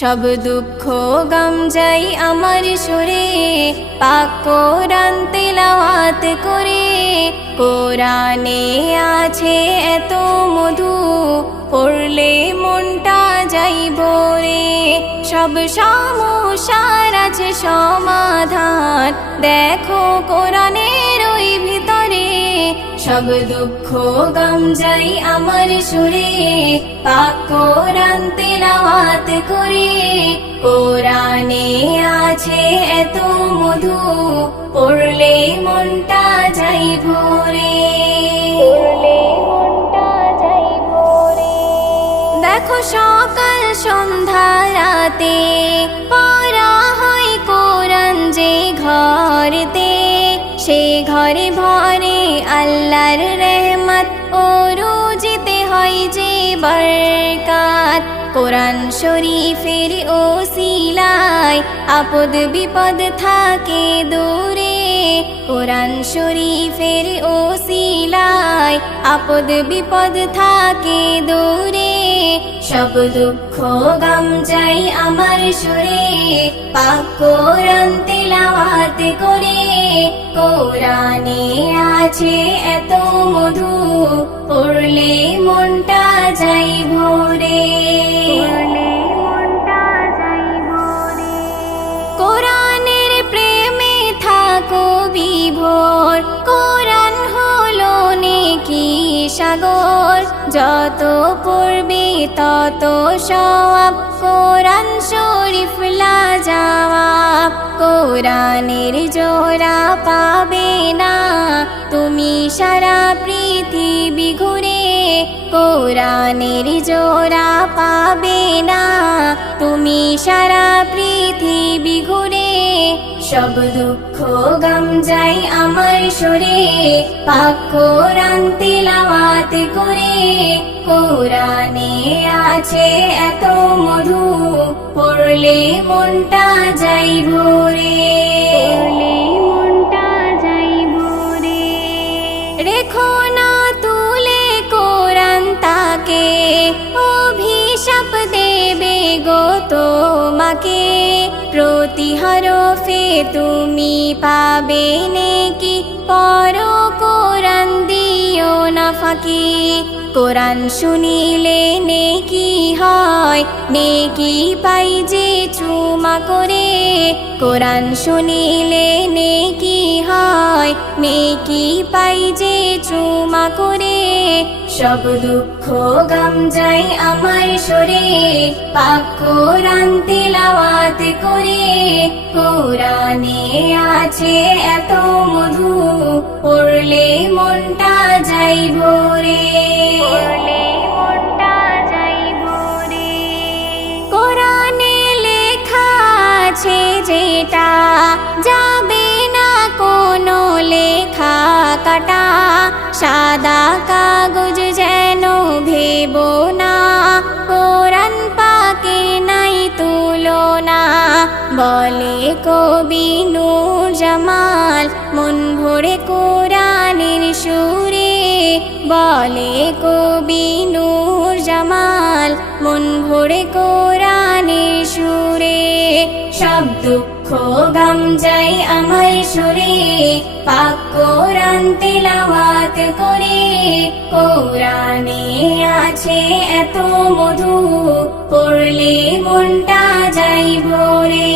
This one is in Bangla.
সব দুঃখ গম যাই আমার সুরে, পাক কোরআন তেলাওয়াত করে। কোরআনে আছে এত মধু, পড়লে মনটা যাই ভরে। সব সমস্যার আছে সমাধান, দেখো কোরআনের ওই সব দুঃখ গম যাই আমার সুরে। পাক কোরআন তেলাওয়াত করে। কোরআনে আছে এত মধু পড়লে মনটা যাই ভরে। দেখো সকাল সন্ধ্যা রাতে পড়া হয় কোরআন যে ঘরেতে। সে ঘরে ভরে আল্লাহর রহমত ও রোজিতে হয় যে বরকাত। কোরআন শরীফের ও সিলায় আপদ বিপদ থাকে দূরে। কোরআন শরীফের ও সিলায় আপদ বিপদ থাকে দূরে। সব দুঃখ গম যাই আমার সুরে পাক কোরআন তেলাওয়াত করে। কোরআনে আছে এত মধু পড়লে মনটা যাই ভোরে। কোরআনের প্রেমে থাকো বিভোর সাগর, যত পড়বে তত সওয়াব। কোরআন শরীফ লাজাওয়াব, কোরআনের জোড়া পাবে না। তুমি সারা পৃথিবী ঘুরে কোরআনের জোড়া পাবে না। তুমি সারা পৃথিবী ঘুরে সব দুঃখ গম যাই আমার সরে পাক কোরআন তেলাওয়াত করে। কোরআনে আছে এত মধু, পড়লে মনটা যাই ভরে। প্রতি হরফে তুমি পাবে নেকি? পর কোরআন, দিও না ফাঁকি কোরআন শুনিলে নেকি হয়? নেকি পাই যে চুমা করে। কোরআন শুনিলে নেকি হয়? নেকি পাই যে চুমা করে। সব দুঃখ গম যাই আমার সরে পাক কোরআন তেলাওয়াত করে। কোরআনে আছে এত মধু পড়লে মনটা যাই ভরে। পড়লে মনটা যাই ভরে। কোরআনে লেখা আছে যেটা যাবে না কোনো লেখা কাটা। সাদা কাগজ যেন ভেব না, কোরআন পাকে নাই তুলনা। বলে কবি নূর জামাল, মন ভরে কোরআনের সুরে। বলে কবি নূর জামাল, মন ভরে কোরআনের সুরে। সব দুঃখ গম যাই আমার সুরে পাক কোরআন তেলাওয়াত করে। কোরআনে আছে এত মধু, পড়লে মনটা যাই ভরে।